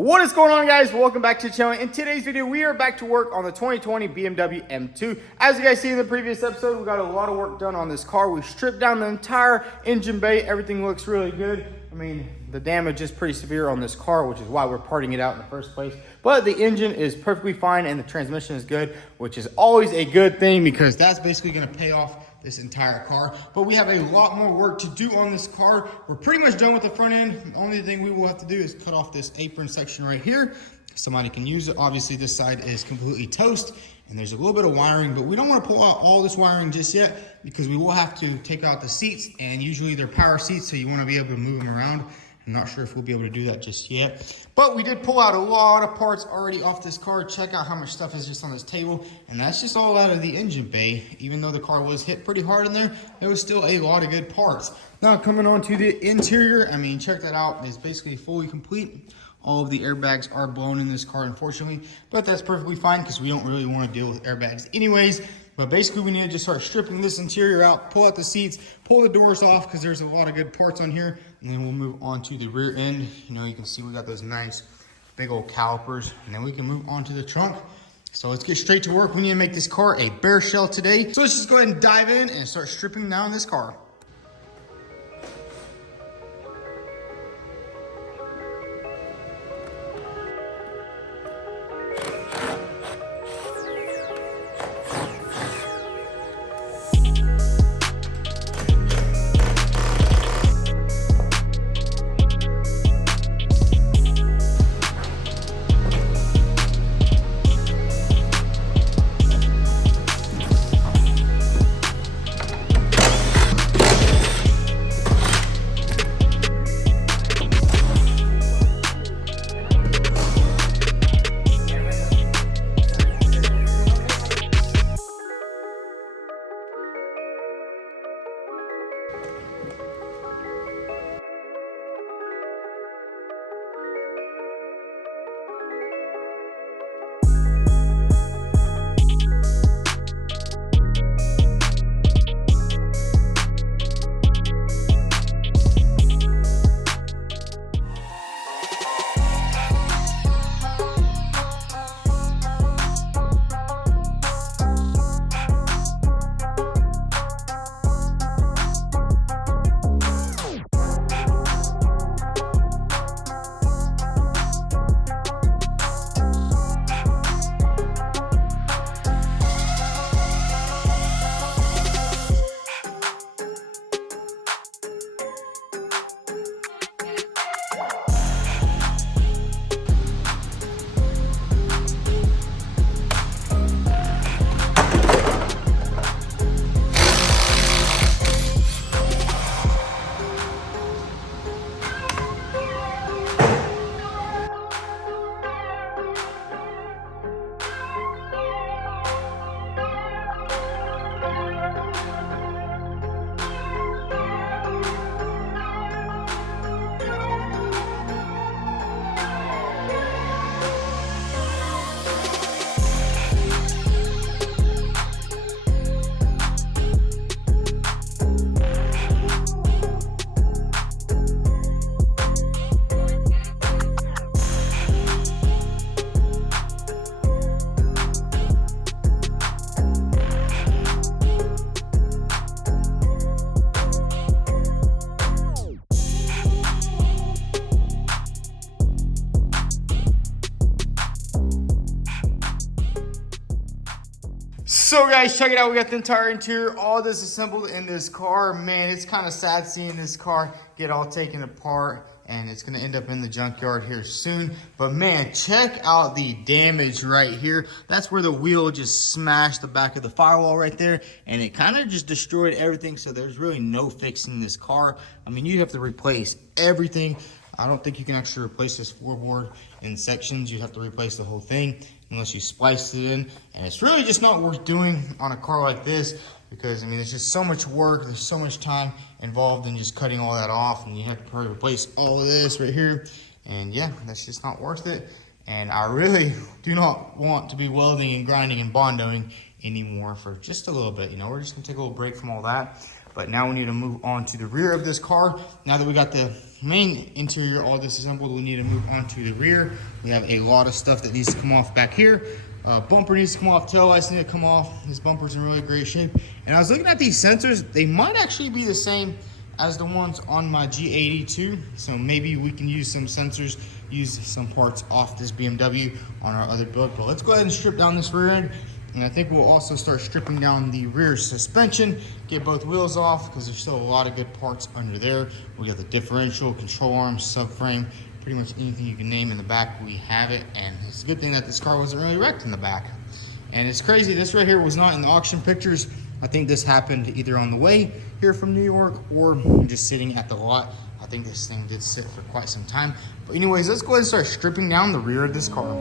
What is going on, guys? Welcome back to the channel. In today's video, we are back to work on the 2020 BMW M2. As you guys see in the previous episode, we got a lot of work done on this car. We stripped down the entire engine bay. Everything looks really good. I mean, the damage is pretty severe on this car, which is why we're parting it out in the first place. But the engine is perfectly fine and the transmission is good, which is always a good thing because that's basically going to pay off this entire car. But we have a lot more work to do on this car. We're pretty much done with the front end. The only thing we will have to do is cut off this apron section right here. Somebody can use it. Obviously this side is completely toast and there's a little bit of wiring, but we don't want to pull out all this wiring just yet because we will have to take out the seats, and usually they're power seats, so you want to be able to move them around. I'm not sure if we'll be able to do that just yet, but we did pull out a lot of parts already off this car. Check out how much stuff is just on this table, and that's just all out of the engine bay. Even though the car was hit pretty hard in there, there was still a lot of good parts. Now coming on to the interior, I mean, check that out. It's basically fully complete. All of the airbags are blown in this car, unfortunately, but that's perfectly fine because we don't really want to deal with airbags anyways. But basically we need to just start stripping this interior out, pull out the seats, pull the doors off because there's a lot of good parts on here, and then we'll move on to the rear end. You know, you can see we got those nice big old calipers, and then we can move on to the trunk. So let's get straight to work. We need to make this car a bare shell today. So let's just go ahead and dive in and start stripping down this car. So guys, check it out. We got the entire interior, all this assembled in this car. Man, it's kind of sad seeing this car get all taken apart, and it's going to end up in the junkyard here soon. But man, check out the damage right here. That's where the wheel just smashed the back of the firewall right there, and it kind of just destroyed everything. So there's really no fixing this car. I mean, you have to replace everything. I don't think you can actually replace this floorboard in sections. You have to replace the whole thing unless you splice it in. And it's really just not worth doing on a car like this because, I mean, there's just so much work. There's so much time involved in just cutting all that off. And you have to probably replace all of this right here. And yeah, that's just not worth it. And I really do not want to be welding and grinding and bondoing anymore for just a little bit. You know, we're just gonna take a little break from all that. But now we need to move on to the rear of this car. Now that we got the main interior all disassembled. We need to move on to the rear. We have a lot of stuff that needs to come off back here. Bumper needs to come off, tail lights need to come off. This bumper's in really great shape. And I was looking at these sensors. They might actually be the same as the ones on my G82. So maybe we can use some sensors, use some parts off this BMW on our other build. But let's go ahead and strip down this rear end. And I think we'll also start stripping down the rear suspension, get both wheels off, because there's still a lot of good parts under there. We got the differential, control arm, subframe, pretty much anything you can name in the back, we have it. And it's a good thing that this car wasn't really wrecked in the back. And it's crazy, this right here was not in the auction pictures. I think this happened either on the way here from New York or just sitting at the lot. I think this thing did sit for quite some time. But anyways, let's go ahead and start stripping down the rear of this car.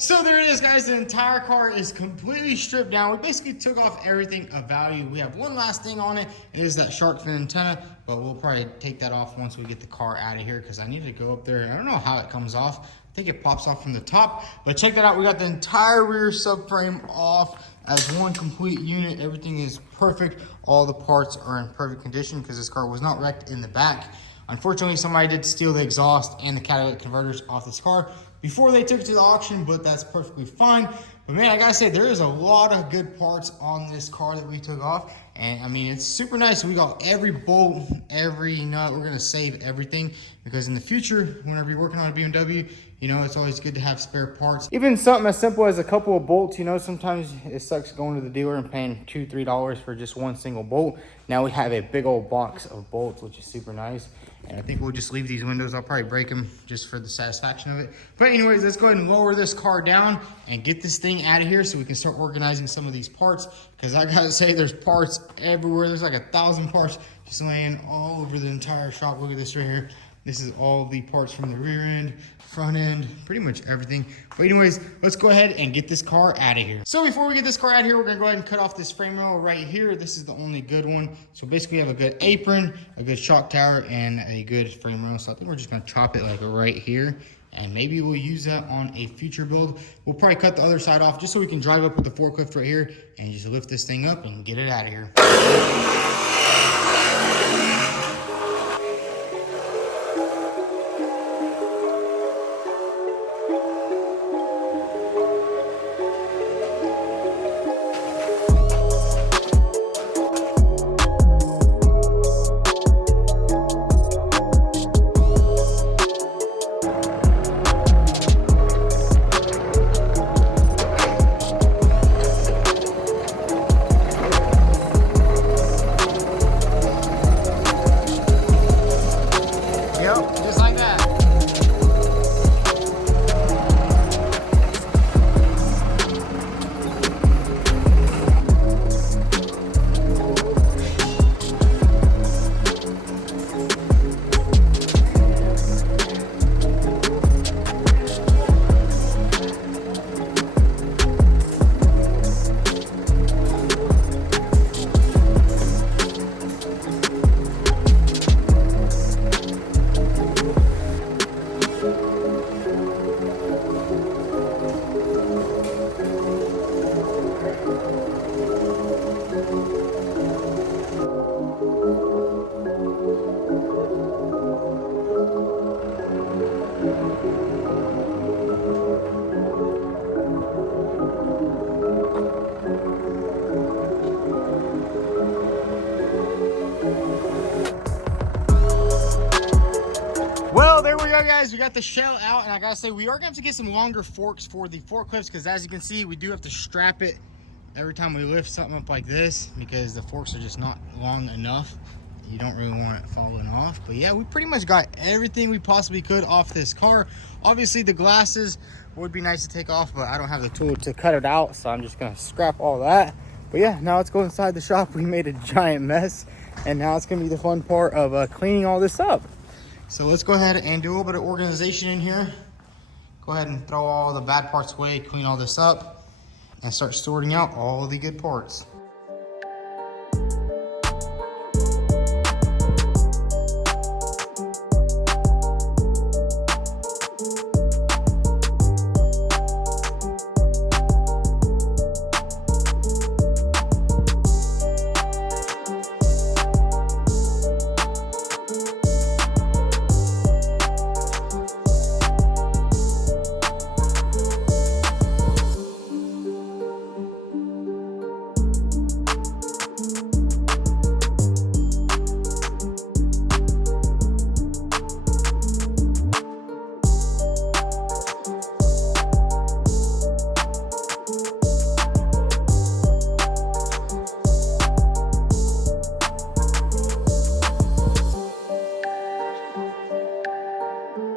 So there it is, guys. The entire car is completely stripped down. We basically took off everything of value. We have one last thing on it. It is that shark fin antenna, but we'll probably take that off once we get the car out of here because I need to go up there and I don't know how it comes off. I think it pops off from the top, but check that out. We got the entire rear subframe off as one complete unit. Everything is perfect. All the parts are in perfect condition because this car was not wrecked in the back. Unfortunately, somebody did steal the exhaust and the catalytic converters off this car before they took it to the auction, but that's perfectly fine. But man, I gotta say, there is a lot of good parts on this car that we took off. And I mean, it's super nice. We got every bolt, every nut. We're gonna save everything because in the future, whenever you're working on a BMW, you know, it's always good to have spare parts. Even something as simple as a couple of bolts, you know, sometimes it sucks going to the dealer and paying $2, $3 for just one single bolt. Now we have a big old box of bolts, which is super nice. And I think we'll just leave these windows. I'll probably break them just for the satisfaction of it. But anyways, let's go ahead and lower this car down and get this thing out of here so we can start organizing some of these parts. Because I gotta say, there's parts everywhere. There's like 1,000 parts just laying all over the entire shop. Look at this right here. This is all the parts from the rear end, front end, pretty much everything. But anyways, let's go ahead and get this car out of here. So before we get this car out of here, we're gonna go ahead and cut off this frame rail right here. This is the only good one. So basically we have a good apron, a good shock tower, and a good frame rail. So I think we're just gonna chop it like right here. And maybe we'll use that on a future build. We'll probably cut the other side off just so we can drive up with the forklift right here and just lift this thing up and get it out of here. Well, there we go, guys. We got the shell out, and I gotta say, we are gonna have to get some longer forks for the forklifts, because as you can see, we do have to strap it every time we lift something up like this, because the forks are just not long enough. You don't really want it falling off. But yeah, we pretty much got everything we possibly could off this car. Obviously, the glasses would be nice to take off, but I don't have the tool to cut it out, so I'm just gonna scrap all that. But yeah, now let's go inside the shop. We made a giant mess, and now it's gonna be the fun part of cleaning all this up. So let's go ahead and do a little bit of organization in here. Go ahead and throw all the bad parts away, clean all this up, and start sorting out all the good parts.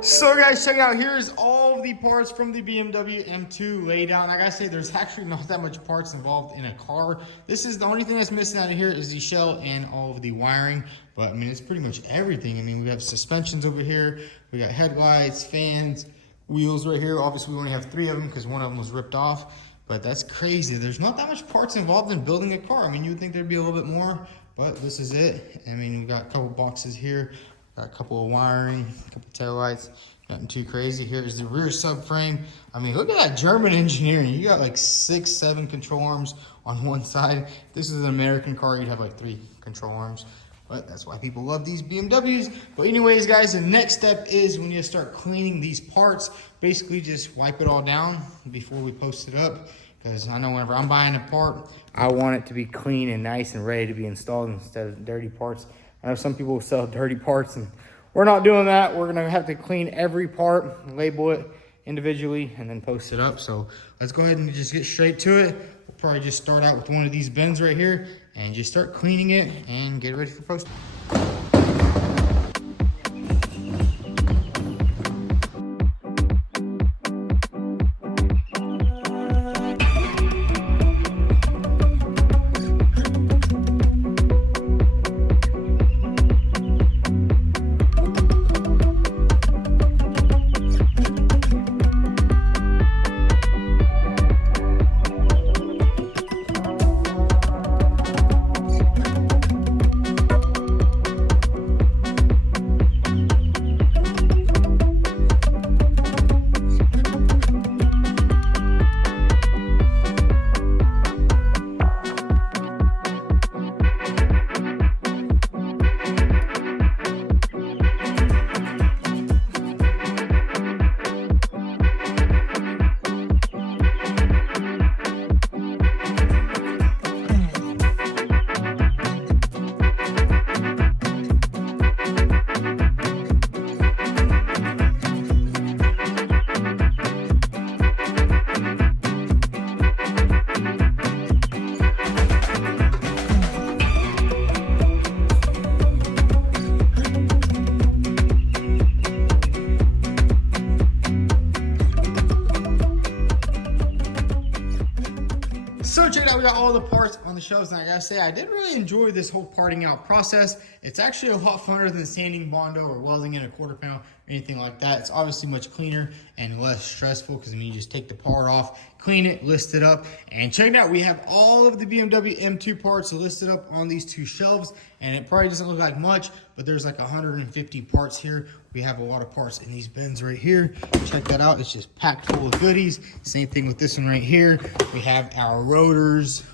So guys, check it out. Here's all the parts from the BMW M2 laid out. And I gotta say, there's actually not that much parts involved in a car. This is the only thing that's missing out of here is the shell and all of the wiring. But I mean, it's pretty much everything. I mean, we have suspensions over here. We got headlights, fans, wheels right here. Obviously, we only have 3 of them because one of them was ripped off. But that's crazy. There's not that much parts involved in building a car. I mean, you would think there'd be a little bit more, but this is it. I mean, we got a couple boxes here. Got a couple of wiring, a couple taillights, nothing too crazy. Here's the rear subframe. I mean, look at that German engineering. You got like 6, 7 control arms on one side. If this is an American car, you'd have like 3 control arms. But that's why people love these BMWs. But anyways, guys, the next step is when you start cleaning these parts, basically just wipe it all down before we post it up. Because I know whenever I'm buying a part, I want it to be clean and nice and ready to be installed instead of dirty parts. I know some people sell dirty parts, and we're not doing that. We're gonna have to clean every part, label it individually, and then post it up. So let's go ahead and just get straight to it. We'll probably just start out with one of these bins right here and just start cleaning it and get ready for posting. we got all the parts on the shelves, and I gotta say, I did really enjoy this whole parting out process. It's actually a lot funner than sanding Bondo or welding in a quarter panel or anything like that. It's obviously much cleaner and less stressful because, I mean, you just take the part off, clean it, list it up, and check it out. We have all of the BMW M2 parts listed up on these two shelves, and it probably doesn't look like much, but there's like 150 parts here. We have a lot of parts in these bins right here. Check that out. It's just packed full of goodies. Same thing with this one right here. We have our rotors.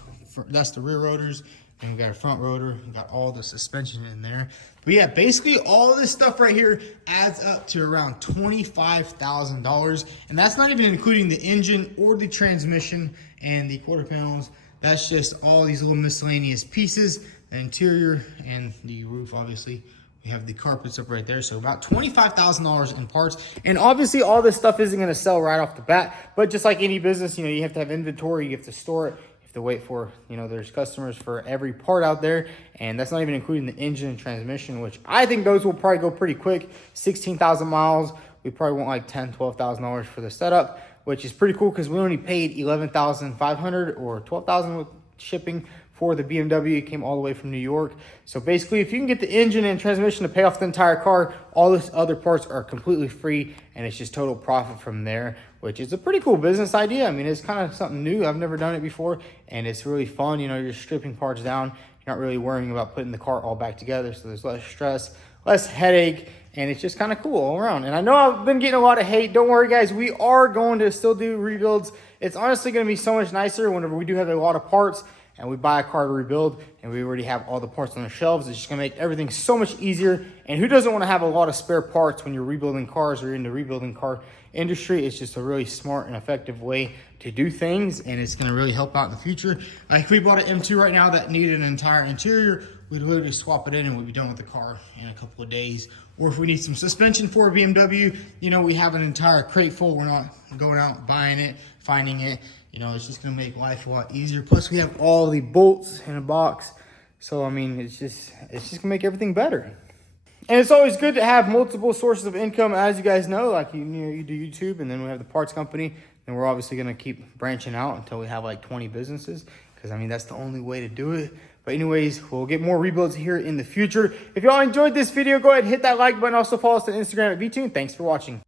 That's the rear rotors. And we got a front rotor. We got all the suspension in there. But yeah, basically all this stuff right here adds up to around $25,000. And that's not even including the engine or the transmission and the quarter panels. That's just all these little miscellaneous pieces, the interior and the roof, obviously. We have the carpets up right there. So about $25,000 in parts. And obviously all this stuff isn't going to sell right off the bat. But just like any business, you know, you have to have inventory. You have to store it. You have to wait for, you know, there's customers for every part out there. And that's not even including the engine and transmission, which I think those will probably go pretty quick. 16,000 miles. We probably want like $10,000, $12,000 for the setup, which is pretty cool because we only paid $11,500 or $12,000 with shipping for the BMW. It came all the way from New York. So basically, if you can get the engine and transmission to pay off the entire car, all these other parts are completely free, and it's just total profit from there, which is a pretty cool business idea. I mean, it's kind of something new. I've never done it before, and it's really fun. You know, you're stripping parts down. You're not really worrying about putting the car all back together, so there's less stress, less headache, and it's just kind of cool all around. And I know I've been getting a lot of hate. Don't worry, guys. We are going to still do rebuilds. It's honestly going to be so much nicer whenever we do have a lot of parts and we buy a car to rebuild and we already have all the parts on the shelves. It's just gonna make everything so much easier. And who doesn't wanna have a lot of spare parts when you're rebuilding cars or in the rebuilding car industry? It's just a really smart and effective way to do things, and it's gonna really help out in the future. Like if we bought an M2 right now that needed an entire interior, we'd literally swap it in and we'd be done with the car in a couple of days. Or if we need some suspension for a BMW, you know, we have an entire crate full. We're not going out buying it, finding it. You know, it's just gonna make life a lot easier. Plus we have all the bolts in a box. So, I mean, it's just gonna make everything better. And it's always good to have multiple sources of income, as you guys know, like you do YouTube, and then we have the parts company, and we're obviously gonna keep branching out until we have like 20 businesses, because I mean, that's the only way to do it. But anyways, we'll get more rebuilds here in the future. If y'all enjoyed this video, go ahead and hit that like button. Also follow us on Instagram at vTuned. Thanks for watching.